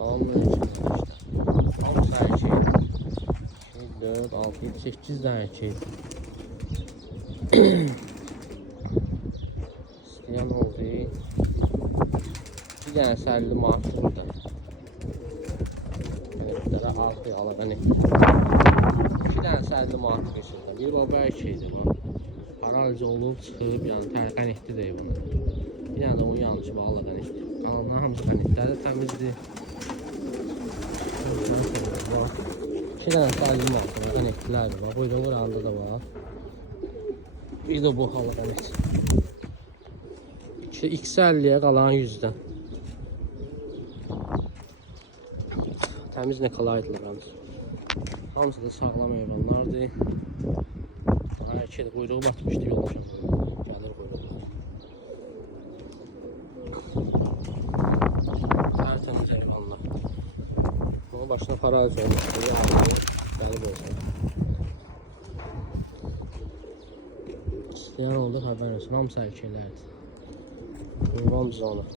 Almıyor içinde işte. Hamısı erkek. 4, 6, 7, 8 tane erkek. İsteyen oldu. Bir tane sərli manatı burada. Bir tane altı alaqan etdi. 2 tane sərli manatı geçirdi. Bir baba erkekdir bu. Paralize olub çıxıb, yəni tərqən etdi deyib bunu. Bir tane de o yanlışı bu alaqan etdi. Qalanlar hamısı qanetləri təmizdir. 2 tane sərli manatı alaqan etdilərdir. Buyurun qırağında da var. Bir de bu alaqan etdi. XL'liyə qalan 100'dən. Təmiz nekalaydılar hamısı. Hamısı da sağlam heyvanlardır. Erkeği kuyruğu batmışdı yolmuşam. Gəlir kuyruğu. Tertemiz heyvanlar. Ama başına paralize olmuşdu. Gəlib olsun. İsteyen oldu haber olsun. Hamısı erkeklərdir. Heyvan zonu.